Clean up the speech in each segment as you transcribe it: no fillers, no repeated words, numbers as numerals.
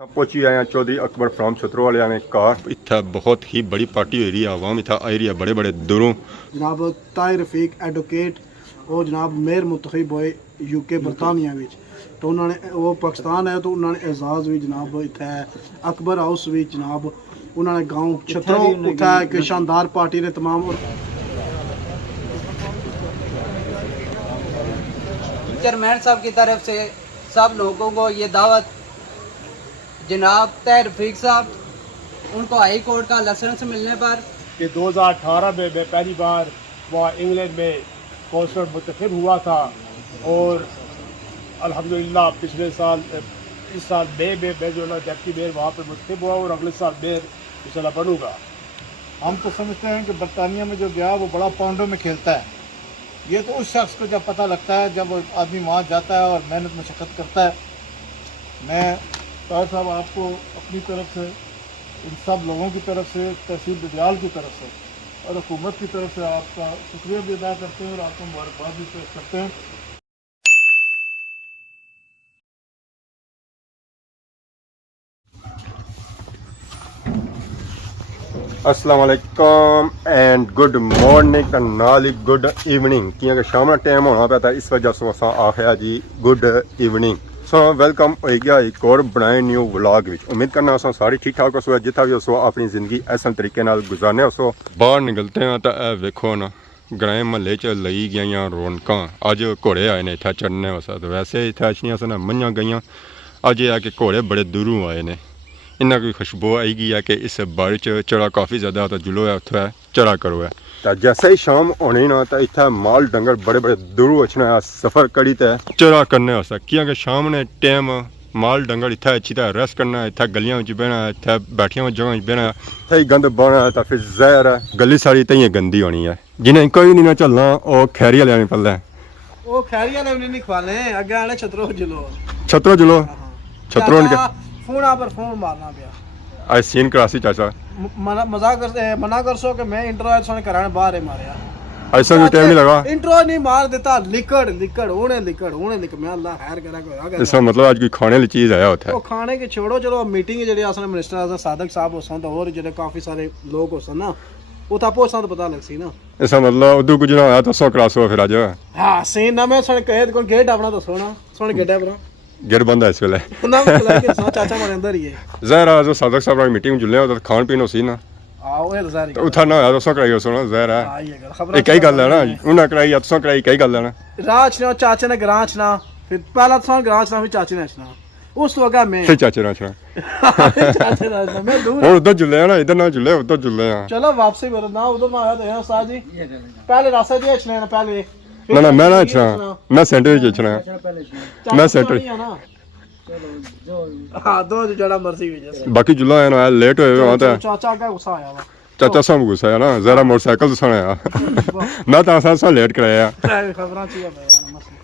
पहुंची आए हैं चौधरी अकबर फ्राम छतरो वाले ने कार इतना बहुत ही बड़ी पार्टी हो रही है आवाम इतना आई रही है बड़े बड़े दूरों जनाब ताहिर रफीक एडवोकेट और जनाब मेयर मुंतखब होए यूके बरतानिया विच तो उन्होंने वो पाकिस्तान है तो उन्होंने एजाज भी जनाब इतना अकबर हाउस भी जनाब उन्होंने गांव छतरो उठा एक शानदार पार्टी ने तमाम चेयरमैन साहब की तरफ से सब लोगों को ये दावत जनाब ताहिर रफीक साहब उनको हाई कोर्ट का लाइसेंस मिलने पर कि 2018 में मैं पहली बार वहाँ इंग्लैंड में कौंसलर मुंतखब हुआ था और अल्हम्दुलिल्लाह पिछले साल इस साल मई में मैं जो है डिप्टी मेयर वहाँ पर मुंतखब हुआ और अगले साल मेयर इंशाल्लाह बनूँगा। हम तो समझते हैं कि बरतानिया में जो गया वो बड़ा पाउंडों में खेलता है। ये तो उस शख्स को जब पता लगता है जब आदमी वहाँ जाता है और मेहनत मशक्क़त करता है। मैं ताहिर साहब आपको अपनी तरफ से इन सब लोगों की तरफ से तहसील बदियाल की तरफ से और हुकूमत की तरफ से आपका शुक्रिया भी अदा करते हैं और आपको मुबारकबाद भी पेश करते हैं। अस्सलाम वालेकुम एंड गुड मॉर्निंग नाली गुड इवनिंग क्योंकि शाम का टाइम होना पाया था इस वजह से अस आखिया जी गुड इवनिंग सो वेलकम हो गया एक और बनाए न्यू व्लॉग विच उम्मीद करना अस सारी ठीक ठाक हो जितना भी हो अपनी जिंदगी ऐसा तरीके नाल गुजारने हो बाहर निकलते हैं तो वेखो ना ग्रां महल्ले च लई गई रौनक अज घोड़े आए ने इतना चढ़ने वास्ते वैसे इतना अच्छी अस मंझां गई अज यह कि घोड़े बड़े दूरों आए ने इन्ना कोई खुशबू आई गई है कि इस बाड़ी च चढ़ा काफ़ी ज़्यादा तो जुलो है उत्थों है चढ़ा करो है तो जैसे ही शाम होनी ना तो इतना माल डंगर बड़े बड़े दूरों अच्छना सफ़र करी तो चढ़ा करने वास्ते क्योंकि शाम ने टाइम माल डंगर इतना अच्छी तरह रेस्ट करना इतना गलियां बहना इतना बैठिया जगह बहना इतना गंद बहना तो फिर जहर है गली सारी इतनी गंदी होनी है जिन्हें कोई नहीं ना चलना वो खैरिया लेने पहले वो खैरिया लेने नहीं खवाले आगे आने छतरो जुलो छतरो फोन पर फोन मारना पिया आज सीन करासी चाचा मना कर सो कि मैं इंट्रो सुन कराने बाहर है मारे ऐसा भी टाइम नहीं लगा इंट्रो नहीं मार देता लिकड़ ओने लिकड़ मैं अल्लाह खैर करा इसका मतलब आज कोई खाने वाली चीज आया होता है वो खाने के छोड़ो चलो मीटिंग जेडी असने मिनिस्टर आजम सादक साहब हो सन और जेडे काफी सारे लोग हो सन ना वो था पोसा तो पता लग सी ना इसका मतलब उदू कुछ ना आया तो 100 क्रास हुआ फिर आज हां सीन ना मैं सुन कहे को गेट अपना तो सोना सुन गेट है गिर बंद है इस वेले ना चाचा मारे अंदर ही है जहरा जो सादक साहब की मीटिंग जुले तो खान पीन सी ना आओ ये जारी तो उठा ना आया तो 100 कराई सुनो जहरा ये कई गल है ना उन्हें कराई 100 कराई कई गल है ना राज ने चाचे ने ग्रांच ना फिर पहला तो ग्रांच ना फिर चाचे ने ना उस वक्त मैं फिर चाचे ना चाचे ना मैं दूर और उधर जुले ना इधर ना जुले उधर जुले चलो वापसी करो ना उधर ना आया तो यहाँ साजी पहले रास्ता जी अच्छे ना पहले ना मैं ना अच्छा मैं सेंटर ही खींचना मैं सेंटर हां दो जड़ा मर्जी हुई बाकी जुला है ना लेट हुए वहां तो चाचा का गुस्सा आया वा चाचा सब गुस्सा है ना जरा मोटरसाइकिल तो सुनाया मैं तो आसान लेट कराया खबरां चाहिए बयान मसला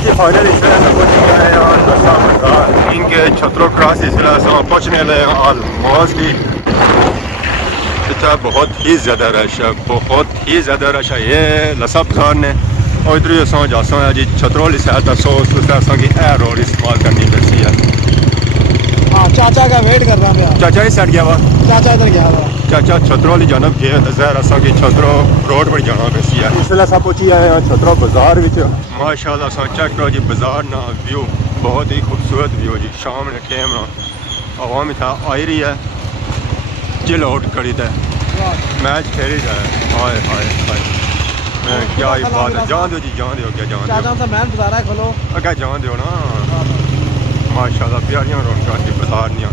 जी फाइनली पहुंच गए हैं और इनके छतरों क्रॉस इसलिए पहुंचने लगे ऑलमोस्ट ही इतना बहुत ही ज़्यादा रश है बहुत ही ज़्यादा रश है ये लसा बाजार ने और इधर ही जा है जी छतरों वाली सैर दसो की ए रोड इस्तेमाल करनी पैसी है हाँ चाचा का वेट कर रहा है चाचा ही सेट गया वा चाचा इधर गया वा चाचा छतरों वाली जानब गए जहर असा की छतरों रोड पर जाना पैसी है इसलिए अस पहुंची आए हैं छतरों बाजार माशाल्लाह अस चेक करो जी बाजार ना व्यू बहुत ही खूबसूरत व्यू जी शाम ने टाइम आवाम इतना आई रही है चिल आउट करी थे मैच खेली जाए हाय हाय हाय क्या ही बात है जान दो जी जान दो क्या जान चाचा से मैन बाजार है खोलो अगर जान दो ना माशाल्लाह प्यारियां रौनक की बाजार निया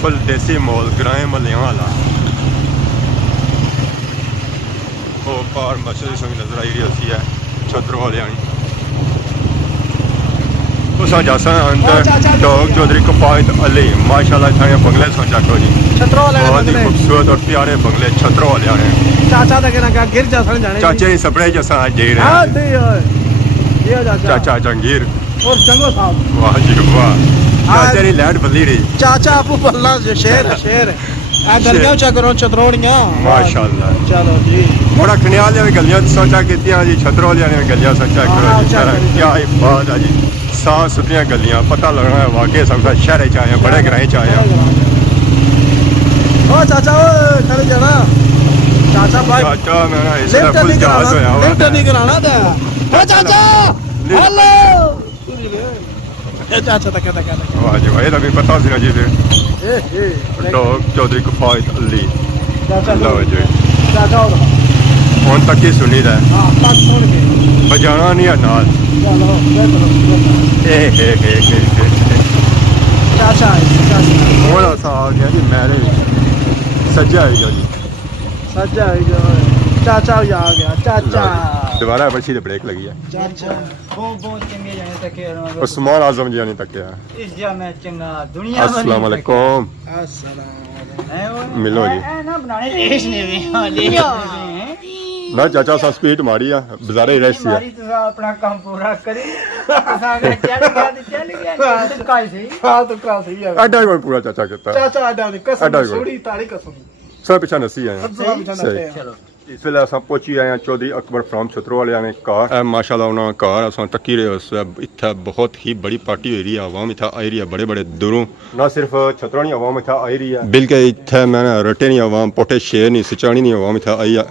फुल देसी मॉल ग्रां महल्लियां वाला वो पार मस्जिद संग नजर आई रही है छतरों वाले उसा जासा अंदर डॉग चौधरी कफायत अली माशाल्लाह इतने बंगले सो चको जी छतरों वाले बहुत ही खूबसूरत और प्यारे बंगले छतरों वाले आ रहे हैं चाचा तक ना गिर जा सन जाने चाचे ही सपने जैसा आज जी रहे हैं ये चाचा जंगीर और चंगो साहब वाह जी वाह चाचा री लैंड बदली रही चाचा आपू बल्ला शेर शेर گلیاں چیک کرو چتروڑیاں ماشاءاللہ چلو جی بڑا کھنیال نے بھی گلیاں سوچا کیتیاں جی چھترو والے نے بھی گلیاں سوچا کرو ہاں، جی چیک کرو۔ کیا ہی بات ہے جی صاف ستھریاں گلیاں پتہ لگنا ہے واقعی سب کا شہر چ آئے ہیں بڑے گرہیں چ آئے ہیں او چاچا او کھڑے جانا چاچا بھائی چاچا میرا اس کا لفٹ فل نہیں جہاز ہویا کرانا ہوا لفٹ نہیں کرانا تے او چاچا ہیلو اے چاچا تک تک واہ جی واہ یہ تو بھی پتہ سی نا جی اے اے ڈاکٹر چودھری کفایت علی چاچا اللہ وجہ چاچا اور ہوں تک ہی سنی دا ہے ہاں پاک سن کے بجانا نہیں ہے نال چلو بہتر اے ہے چاچا تھوڑا سا آ گیا جی میرے سجا آئی گیا جی سجا چاچا بھی آ گیا چاچا دوبارہ پچھی تو بریک لگی ہے چاچا بہت چنگے جانے تک عثمان اعظم جی نے تکیا اس جا میں چنگا دنیا السلام علیکم السلام ملو جی نہ بنانے لیش نے بھی نہ چاچا سا سپیڈ ماری ہے بازارے ہی رہی ہماری تو اپنا کام پورا کرے چل گیا کائی سے ہاں تو کا صحیح ہے ایڈا ہی پورا چاچا کہتا ہے چاچا اڈا دی قسم اڈا دی۔ سوڑی تاڑی قسم سب پیچھے نسی آئے ہیں صحیح صحیح اس ویلے اصل پہنچی آئے ہیں چودھری اکبر فرام چھترو والے نے کار ماشاء اللہ انہوں نے کار اصل تکی رہے اس اتنا بہت ہی بڑی پارٹی ہوئی رہی ہے عوام اتنا آئی رہی ہے بڑے بڑے دوروں نہ صرف چھترانی عوام اتنا آئی رہی ہے بلکہ اتنا میں نے رٹے نہیں عوام پوٹے شیر نہیں سچانی نہیں عوام اتنا آئی ہے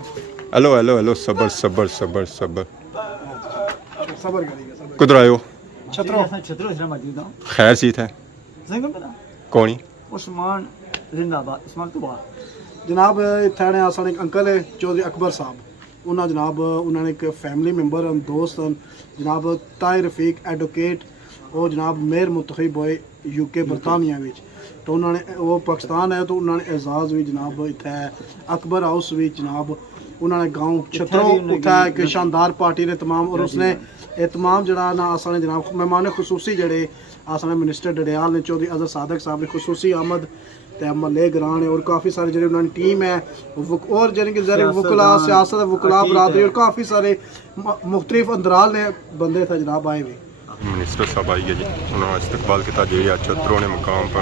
ہیلو ہیلو ہیلو صبر صبر صبر صبر صبر کریے صبر کدھر آئے ہو چھترو چھترو اس موجود ہوں خیر سی تھا زنگم پتا کونی عثمان زندہ باد عثمان تو بات جناب اتنے اصل ایک انکل ہے چودھری اکبر صاحب انہاں جناب انہوں نے ایک فیملی ممبر ہیں دوست ہیں جناب طاہر رفیق ایڈوکیٹ وہ جناب میئر منتخب ہوئے یو کے برطانیہ وچ تو انہوں نے وہ پاکستان ہے تو انہوں نے اعزاز بھی جناب اتنے اکبر ہاؤس بھی جناب انہوں نے گاؤں چھترو اتنا ایک شاندار پارٹی نے تمام اور اس نے تمام جڑا نا اصل نے جناب مہمان خصوصی جڑے اصل منسٹر ڈڈیال نے چودھری اظہر صادق صاحب نے خصوصی آمد تے محلے گران ہے اور کافی سارے جڑے انہوں نے ٹیم ہے اور جن کے ذریعے وکلا سیاست وکلا برادری اور کافی سارے مختلف اندرال نے بندے تھے جناب آئے ہوئے منسٹر صاحب آئی گئے جی انہوں نے استقبال کیا جی چھتروں نے مقام پر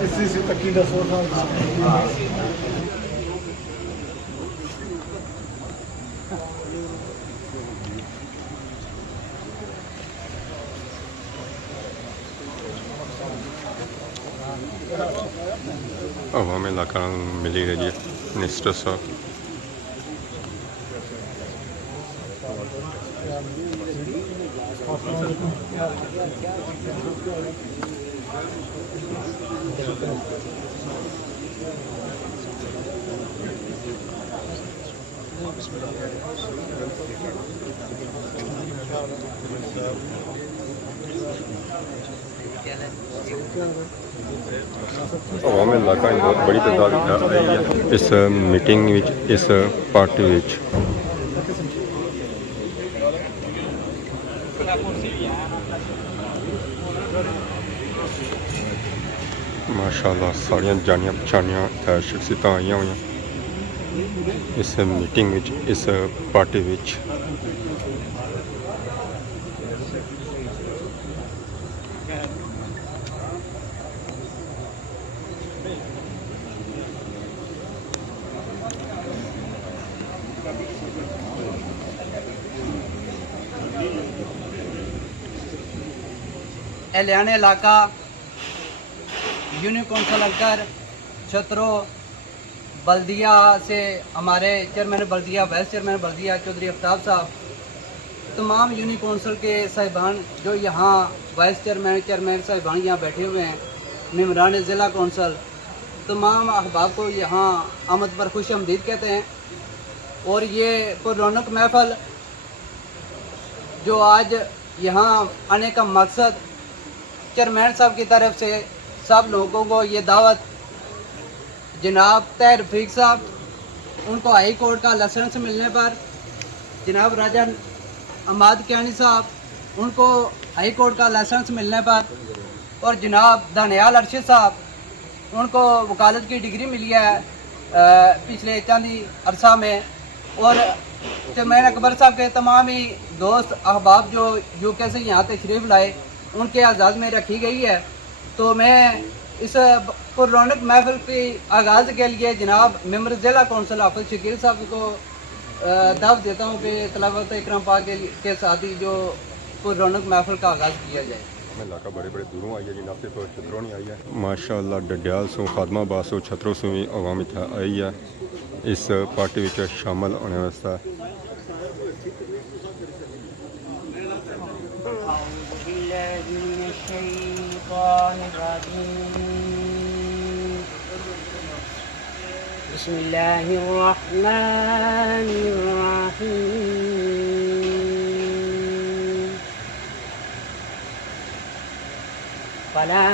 اسی تکی کا سوچا عوام علاقہ ملی ہے جی منسٹر صاحب عوام علاقہ بہت بڑی تعداد آئی ہے اس میٹنگ اس پارٹی ماشاء اللہ ساریا جانیاں پچھانیاں شخصیت آئی ہوئی اس میٹنگ اس پارٹی اہلیان علاقہ یونین کونسل انکر چھترو بلدیہ سے ہمارے چیئرمین بلدیہ وائس چیئرمین بلدیہ چودھری آفتاب صاحب تمام یونین کونسل کے صاحبان جو یہاں وائس چیئرمین صاحبان یہاں بیٹھے ہوئے ہیں ممبران ضلع کونسل تمام احباب کو یہاں آمد پر خوش آمدید کہتے ہیں اور یہ پر رونق محفل جو آج یہاں آنے کا مقصد चेयरमैन साहब की तरफ से सब लोगों को ये दावत, जनाब ताहिर रफीक साहब, उनको हाई कोर्ट का लाइसेंस मिलने पर, जनाब राजा अहमद कियानी साहब, उनको हाई कोर्ट का लाइसेंस मिलने पर, और जनाब दानियाल अरशद साहब, उनको वकालत की डिग्री मिली है पिछले चंद ही अरसा में, और चेयरमैन अकबर साहब के तमाम ही दोस्त अहबाब जो यूके से यहाँ तशरीफ़ लाए, उनके आज़ाद में रखी गई है। तो मैं इस पुररौनक महफिल की आगाज़ के लिए जनाब मेंबर ज़िला कौंसिल हाफिज़ शकील साहब को दावत देता हूँ कि तलावत इकराम पाक के साथ ही जो पुररौनक महफिल का आगाज़ किया जाए। इलाका बड़े बड़े दूरों आई है जी, ना सिर्फ छतरों नहीं आई है, माशाअल्लाह डडियाल सो खादमाबाद सो छतरों से भी अवाम इतना आई है इस पार्टी में शामिल होने वास्ते। فلا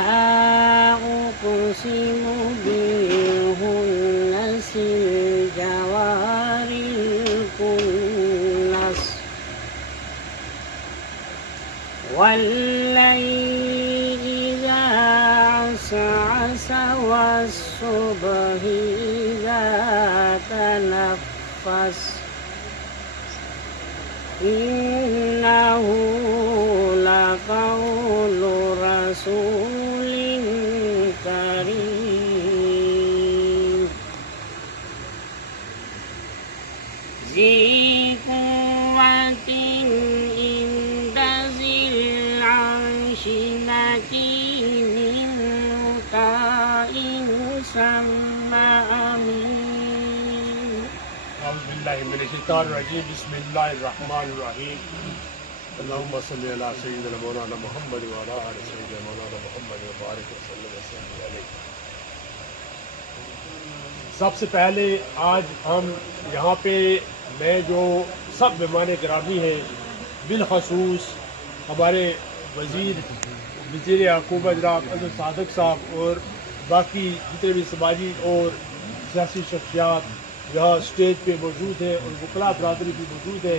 أقسم بالخنس الجوار الكنس والليل إذا عسعس والصبح إذا تنفس إنه لقول رسول كريم ذي قوة عند ذي العرش مكين مطاع ثم أمين. أعوذ بالله من الشيطان الرجيم. بسم الله الرحمن الرحيم. اللهم صل على سيدنا مولانا محمد وعلى آل سيدنا مولانا محمد وبارك وسلم علیہ. سب سے پہلے آج ہم یہاں پہ میں جو سب مہمان گرامی ہیں، بالخصوص ہمارے وزیر حکومت جناب اظہر صادق صاحب اور باقی جتنے بھی سماجی اور سیاسی شخصیات یہاں اسٹیج پہ موجود ہیں اور وکلاء برادری بھی موجود ہے،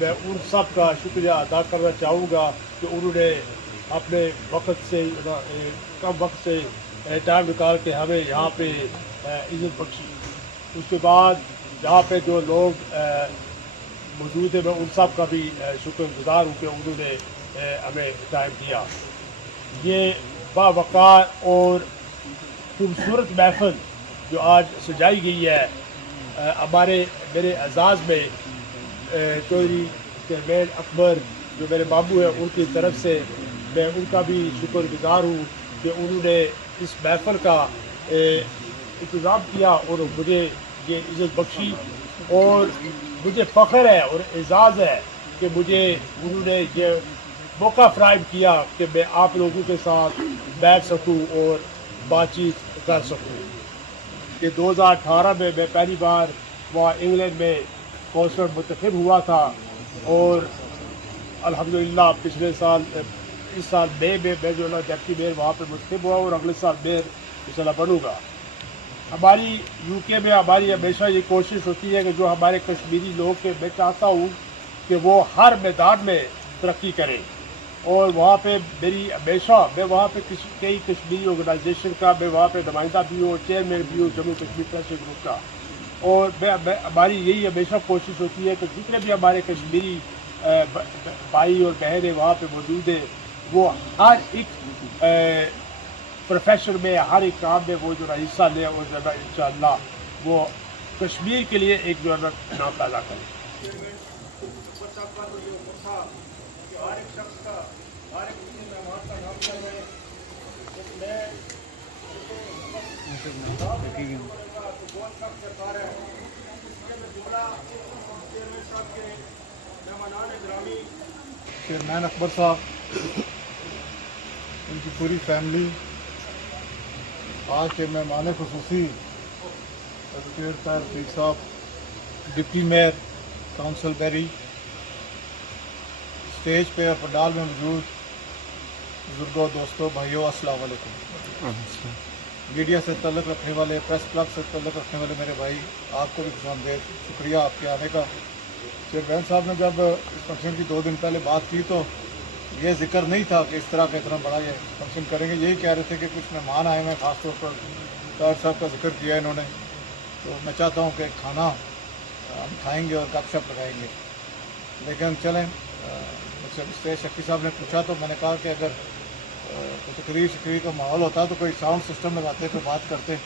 میں ان سب کا شکریہ ادا کرنا چاہوں گا کہ انہوں نے اپنے وقت سے کم وقت سے ٹائم نکال کے ہمیں یہاں پہ عزت بخشی. اس کے بعد یہاں پہ جو لوگ موجود ہیں میں ان سب کا بھی شکر گزار ہوں کہ انہوں نے ہمیں ٹائم دیا. یہ باوقار اور خوبصورت محفل جو آج سجائی گئی ہے میرے اعزاز میں چودھری چیئرمین اکبر جو میرے بابو ہیں ان کی طرف سے میں ان کا بھی شکر گزار ہوں کہ انہوں نے اس محفل کا انتظام کیا اور مجھے یہ عزت بخشی. اور مجھے فخر ہے اور اعزاز ہے کہ مجھے انہوں نے یہ موقع فراہم کیا کہ میں آپ لوگوں کے ساتھ بیٹھ سکوں اور بات چیت کر سکوں. کہ 2018 میں پہلی بار وہاں انگلینڈ میں کونسلر منتخب ہوا تھا اور الحمدللہ پچھلے سال اس سال مئی میں جو ہے ڈپٹی میئر وہاں پہ منتخب ہوا اور اگلے سال میئر انشاءاللہ بنوں گا. ہماری یو کے میں ہماری ہمیشہ یہ کوشش ہوتی ہے کہ جو ہمارے کشمیری لوگ ہیں میں چاہتا ہوں کہ وہ ہر میدان میں ترقی کریں اور وہاں پہ میں وہاں پہ کئی کشمیری آرگنائزیشن کا میں وہاں پہ نمائندہ بھی ہوں، چیئرمین بھی ہوں جموں کشمیر پریس گروپ کا. اور ہماری یہی ہمیشہ کوشش ہوتی ہے کہ جتنے بھی ہمارے کشمیری بھائی اور بہنیں وہاں پہ موجود ہیں وہ ہر ایک پروفیشن میں ہر ایک کام میں وہ جو ہے حصہ لیں اور جو ہے انشاءاللہ وہ کشمیر کے لیے ایک جو ہے نام پیدا کریں. چیئرمین اکبر صاحب، ان کی پوری فیملی، آج کے مہمان خصوصی ایڈوکیٹ طاہر رفیق صاحب، ڈپٹی میئر کونسل بیری، اسٹیج پہ اور پنڈال میں موجود बुजुर्गों, दोस्तों, भाइयों, अस्सलाम वालेकुम। मीडिया से तल्लुक़ रखने वाले, प्रेस क्लब से तल्लुक़ रखने वाले मेरे भाई, आपको भी खुशामदीद, शुक्रिया आपके आने का। चेयरमैन साहब ने जब इस फंक्शन की 2 दिन पहले बात की तो ये जिक्र नहीं था कि इस तरह का इतना बड़ा ये फंक्शन करेंगे। यही कह रहे थे कि कुछ मेहमान आए हैं, ख़ास तौर पर ताहिर साहब का जिक्र किया इन्होंने। तो मैं चाहता हूँ कि खाना हम खाएँगे और गपशप लगाएँगे। लेकिन चलें, मुझसे स्टेज शक्ति साहब ने पूछा तो मैंने कहा कि अगर तकरीर शकरीर का माहौल होता तो कोई साउंड सिस्टम लगाते तो बात करते।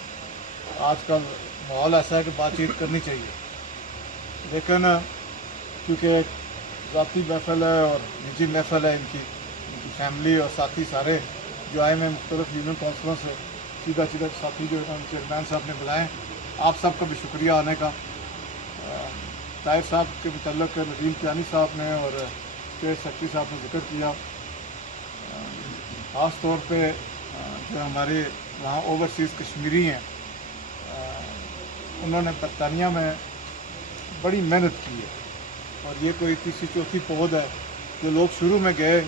आजकल माहौल ऐसा है कि बातचीत करनी चाहिए, लेकिन क्योंकि ज़ाती महफिल है और निजी महफिल है, इनकी फैमिली और साथी सारे जो आए हैं मुख्तलिफ यूनियन काउंसिलों से, सीधा सीधा साथी जो है चेयरमैन साहब ने बुलाए, आप सबका भी शुक्रिया आने का। ताहिर साहब के मुतल्लिक़ नदीम कियानी साहब ने और स्टेज शक्ति साहब ने जिक्र किया। ख़ास तौर पे जो हमारे वहाँ ओवरसीज़ कश्मीरी हैं, उन्होंने बरतानिया में बड़ी मेहनत की है और ये कोई तीसरी चौथी पौध है। जो लोग शुरू में गए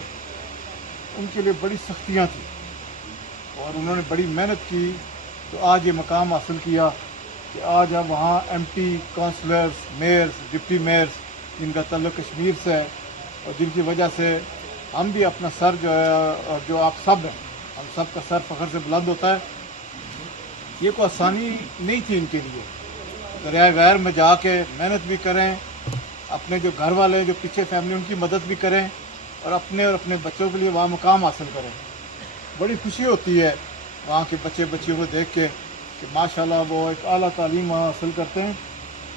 उनके लिए बड़ी सख्तियाँ थी और उन्होंने बड़ी मेहनत की, तो आज ये मकाम हासिल किया कि आज अब वहाँ MP, councillors, mayors, deputy mayors जिनका तल्लुक़ कश्मीर से है और जिनकी वजह से हम भी अपना सर जो है और जो आप सब हैं, हम सब का सर फ़ख्र से बुलंद होता है। ये कोई आसानी नहीं थी इनके लिए। दरिया गैर में जाके मेहनत भी करें, अपने जो घर वाले हैं, जो पीछे फैमिली, उनकी मदद भी करें और अपने बच्चों के लिए वहाँ मुकाम हासिल करें। बड़ी खुशी होती है वहाँ के बच्चे बच्चियों को देख के कि माशाल्लाह वो एक आला तालीम वहाँ हासिल करते हैं।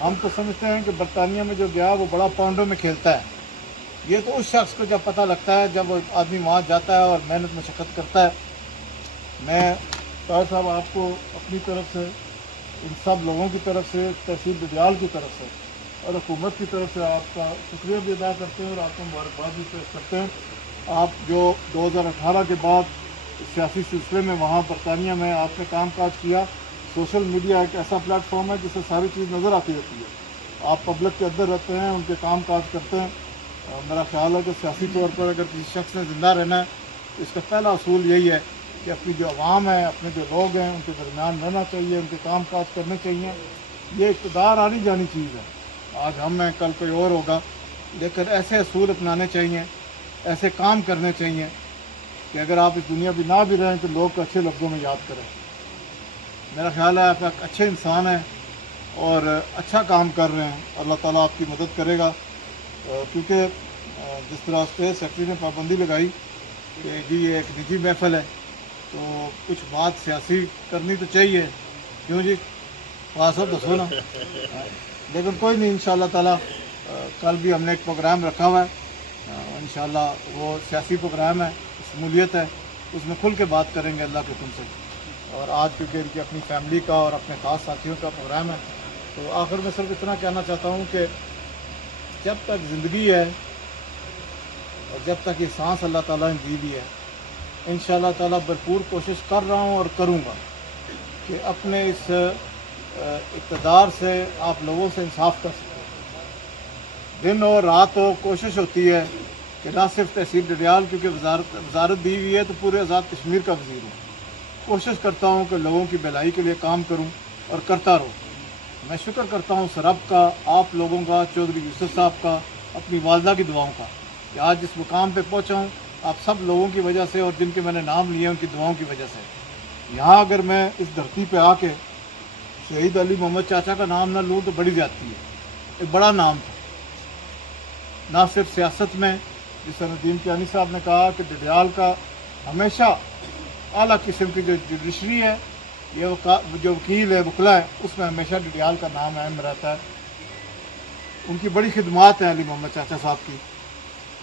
हम तो समझते हैं कि बरतानिया में जो गया वो बड़ा पाउंडों में खेलता है। ये तो उस शख्स को जब पता लगता है, जब आदमी वहाँ जाता है और मेहनत मशक्क़त करता है। मैं ताहिर साहब आपको अपनी तरफ से, इन सब लोगों की तरफ से, तहसील डडियाल की तरफ से और हुकूमत की तरफ से आपका शुक्रिया भी अदा करते हैं और आपको मुबारकबाद भी पेश करते हैं। आप जो 2018 के बाद सियासी सिलसिले में वहाँ बरतानिया में आपने काम काज किया, सोशल मीडिया एक ऐसा प्लेटफॉर्म है जिससे सारी चीज़ नज़र आती रहती है। आप पब्लिक के अंदर रहते हैं, उनके काम काज करते हैं। मेरा ख्याल है कि सियासी तौर पर अगर किसी शख्स ने ज़िंदा रहना है तो इसका पहला असूल यही है कि अपनी जो आवाम है, अपने जो लोग हैं, उनके दरमियान रहना चाहिए, उनके काम काज करने चाहिए। ये इक़्तिदार आनी जानी चीज़ है। आज हम हैं, कल कोई और होगा, लेकिन ऐसे असूल अपनाने चाहिए, ऐसे काम करने चाहिए कि अगर आप इस दुनिया में ना भी रहें तो लोग अच्छे लफ्ज़ों में याद करें। मेरा ख्याल है आप एक अच्छे इंसान हैं और अच्छा काम कर रहे हैं। अल्लाह ताला आपकी मदद करेगा, क्योंकि जिस तरह स्टेज सेक्रेटरी ने पाबंदी लगाई कि जी ये एक निजी महफिल है, तो कुछ बात सियासी करनी तो चाहिए, क्यों जी, पास हो दसो ना। लेकिन कोई नहीं, इंशाअल्लाह ताला कल भी हमने एक प्रोग्राम रखा हुआ है, इंशाअल्लाह वो सियासी प्रोग्राम है, शमूलियत है, उसमें खुल के बात करेंगे अल्लाह के हुक्म से। और आज क्योंकि इनकी अपनी फैमिली का और अपने ख़ास साथियों का प्रोग्राम है, तो आखिर में सिर्फ इतना कहना चाहता हूँ कि जब तक ज़िंदगी है और जब तक ये सांस अल्लाह ताला ने दी भी है, इंशाअल्लाह ताला भरपूर कोशिश कर रहा हूँ और करूँगा कि अपने इस इक़्तिदार से आप लोगों से इंसाफ कर सकें। दिन हो रात हो कोशिश होती है कि ना सिर्फ तहसील डडियाल, क्योंकि वजारत दी हुई है तो पूरे आज़ाद कश्मीर का वज़ीर हूँ, कोशिश करता हूँ कि लोगों की भलाई के लिए काम करूँ और करता रहूँ। मैं शुक्र करता हूँ उस रब का, आप लोगों का, चौधरी यूसुफ साहब का, अपनी वालदा की दुआओं का, कि आज जिस मुकाम पे पहुँचा हूँ आप सब लोगों की वजह से और जिनके मैंने नाम लिए उनकी दुआओं की वजह से। यहाँ अगर मैं इस धरती पे आके शहीद अली मोहम्मद चाचा का नाम ना लूँ तो बड़ी जाती है। एक बड़ा नाम था, ना सिर्फ सियासत में, जिस नदीम कियानी साहब ने कहा कि डडियाल का हमेशा आला किस्म की जो जुडिशरी है, ये जो वकील है, वकला है, उसमें हमेशा डडियाल का नाम अहम रहता है। उनकी बड़ी खिदमात है अली मोहम्मद चाचा साहब की।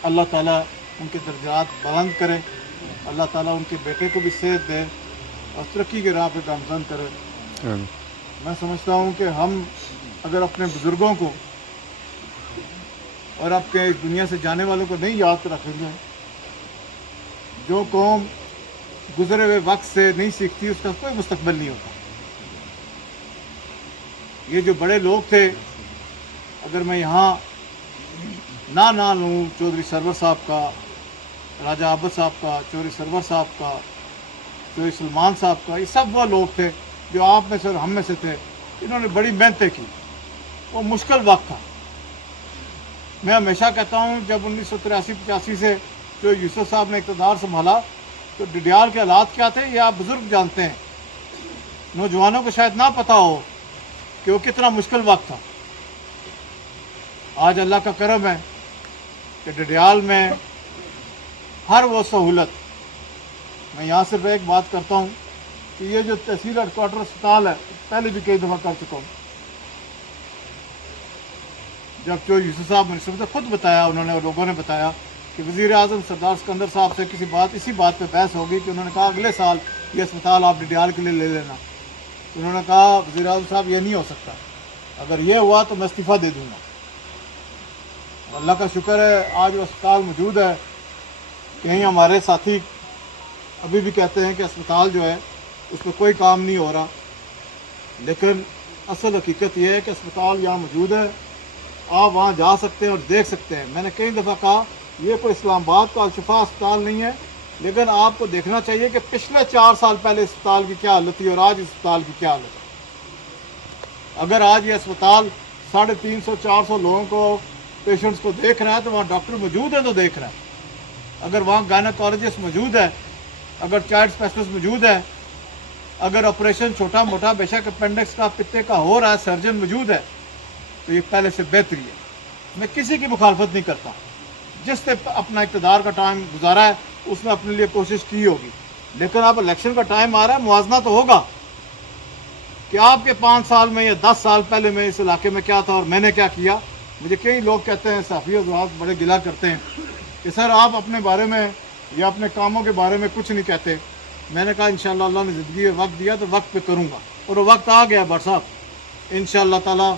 अल्लाह ताला उनके दर्जात बुलंद करे, अल्लाह ताला उनके बेटे को भी सेहत दे और तरक्की के राह पे गामजन करे। मैं समझता हूँ कि हम अगर अपने बुज़ुर्गों को और आपके इस दुनिया से जाने वालों को नहीं याद रखेंगे, जो कौम गुजरे हुए वक्त से नहीं सीखती उसका कोई मुस्तकबिल नहीं होता। ये जो बड़े लोग थे, अगर मैं यहाँ ना लूँ चौधरी सरवर साहब का, राजा आबद साहब का, चौधरी सरवर साहब का, चौधरी सलमान साहब का, ये सब वो लोग थे जो आप में से और हम में से थे। इन्होंने बड़ी मेहनतें की। वो मुश्किल वक्त था। मैं हमेशा कहता हूँ जब 1983-85 से जो यूसुफ साहब ने इक़्तिदार संभाला तो डडियाल के हालात क्या थे ये आप बुज़ुर्ग जानते हैं। नौजवानों को शायद ना पता हो कि वो कितना मुश्किल वक्त था। आज अल्लाह का करम है कि डडियाल में हर वो सहूलत, मैं यहाँ सिर्फ एक बात करता हूँ कि ये जो तहसील हेडक्वार्टर अस्पताल है, पहले भी कई दफ़ा कर चुका हूँ। जब जो यूसुफ साहब मिनिस्टर से खुद बताया, उन्होंने और लोगों ने बताया कि वज़ीर आज़म सरदार सिकंदर साहब से इसी बात पे बहस होगी कि उन्होंने कहा अगले साल ये अस्पताल आप डडियाल के लिए ले लेना। तो उन्होंने कहा वज़ीर आज़म साहब ये नहीं हो सकता, अगर ये हुआ तो मैं इस्तीफ़ा दे दूँगा। अल्लाह का शुक्र है आज वो अस्पताल मौजूद है। कहीं हमारे साथी अभी भी कहते हैं कि अस्पताल जो है उस पर कोई काम नहीं हो रहा, लेकिन असल हकीकत यह है कि अस्पताल यहाँ मौजूद है। आप वहाँ जा सकते हैं और देख सकते हैं। मैंने कई दफ़ा कहा ये कोई इस्लामाबाद का अल-शिफा अस्पताल नहीं है, लेकिन आपको देखना चाहिए कि पिछले 4 साल पहले अस्पताल की क्या हालत थी और आज इस अस्पताल की क्या हालत है। अगर आज ये अस्पताल 350-400 लोगों को, पेशेंट्स को देख रहा है तो वहाँ डॉक्टर मौजूद है तो देख रहा है। अगर वहाँ गायनेकोलॉजिस्ट मौजूद है, अगर चाइल्ड स्पेशलिस्ट मौजूद है, अगर ऑपरेशन छोटा मोटा बेशक अपेंडिक्स का, पित्ते का हो रहा है, सर्जन मौजूद है, तो ये पहले से बेहतरी है। मैं किसी की मुखालफत नहीं करता। जिसने अपना इक़्तिदार का टाइम गुजारा है उसने अपने लिए कोशिश की होगी, लेकिन अब इलेक्शन का टाइम आ रहा है, मुआवजा तो होगा कि आपके 5 साल में या 10 साल पहले मैं इस इलाके में क्या था और मैंने क्या किया। मुझे कई लोग कहते हैं, साफ़ी हज़रात बड़े गिला करते हैं कि सर आप अपने बारे में या अपने कामों के बारे में कुछ नहीं कहते। मैंने कहा इंशाअल्लाह अल्लाह ने ज़िंदगी में वक्त दिया तो वक्त पे करूँगा, और वो वक्त आ गया भट्ट साहब। इंशाअल्लाह ताला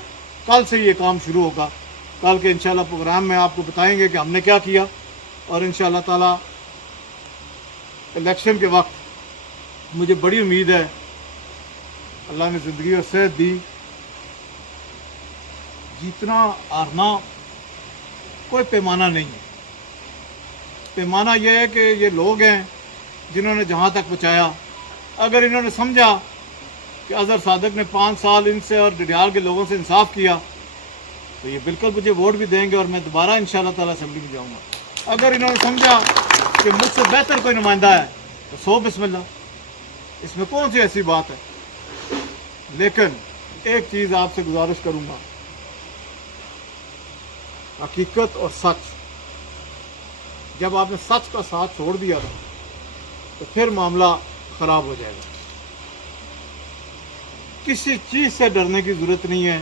कल से ये काम शुरू होगा। कल के इंशाअल्लाह प्रोग्राम में आपको बताएंगे कि हमने क्या किया, और इंशाअल्लाह ताला इलेक्शन के वक्त मुझे बड़ी उम्मीद है, अल्लाह ने ज़िंदगी और सेहत दी, जीतना हारना कोई पैमाना नहीं है। पैमाना यह है कि ये लोग हैं जिन्होंने जहाँ तक पहुँचाया। अगर इन्होंने समझा कि अज़हर सादिक ने 5 साल इनसे और डडियाल के लोगों से इंसाफ किया तो ये बिल्कुल मुझे वोट भी देंगे और मैं दोबारा इंशाअल्लाह ताला असेंबली में जाऊँगा। अगर इन्होंने समझा कि मुझसे बेहतर कोई नुमाइंदा है तो 100 बिस्मिल्लाह, इसमें कौन सी ऐसी बात है। लेकिन एक चीज़ आपसे गुजारिश करूँगा, हकीकत और सच, जब आपने सच का साथ छोड़ दिया था तो फिर मामला ख़राब हो जाएगा। किसी चीज़ से डरने की ज़रूरत नहीं है।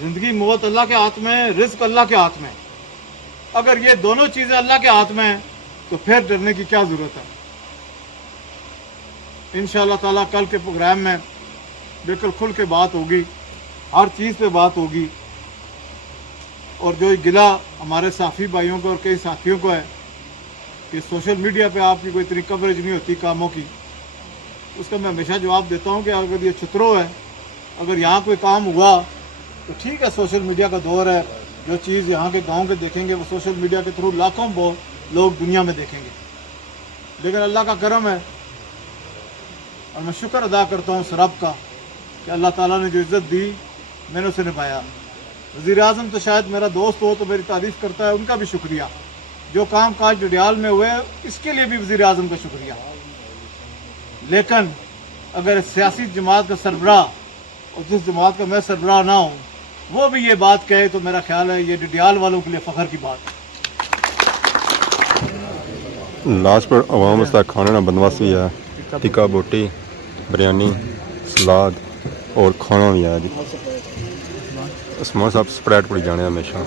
ज़िंदगी मौत अल्लाह के हाथ में है, रिज़्क़ अल्लाह के हाथ में है। अगर ये दोनों चीज़ें अल्लाह के हाथ में हैं तो फिर डरने की क्या ज़रूरत है। इंशाअल्लाह ताला कल के प्रोग्राम में बिल्कुल खुल के बात होगी, हर चीज़ पे बात होगी। और जो गिला हमारे साथी भाइयों को और कई साथियों को है कि सोशल मीडिया पे आपकी कोई इतनी कवरेज नहीं होती कामों की, उसका मैं हमेशा जवाब देता हूँ कि अगर ये छुतरो है, अगर यहाँ कोई काम हुआ तो ठीक है, सोशल मीडिया का दौर है, जो चीज़ यहाँ के गांव के देखेंगे वो सोशल मीडिया के थ्रू लाखों लोग दुनिया में देखेंगे। लेकिन अल्लाह का करम है और मैं शुक्र अदा करता हूँ उस रब का कि अल्लाह ताला ने जो इज़्ज़त दी मैंने उसे निभाया। वज़ीर आज़म तो शायद मेरा दोस्त हो तो मेरी तारीफ़ करता है, उनका भी शुक्रिया। जो काम काज डडियाल में हुए इसके लिए भी वज़ीर आज़म का शुक्रिया। लेकिन अगर सियासी जमात का सरबराह और जिस जमात का मैं सरबराह ना हूँ वो भी ये बात कहे तो मेरा ख्याल है ये डडियाल वालों के लिए फ़ख्र की बात है। लास्ट पर आवाम वास्ते खाने का बंदोबस्त भी है, टिक्का बोटी, बिरयानी, सलाद और खाना भी है जी। उस्मान साहब स्प्रेड पूरी जाने हमेशा।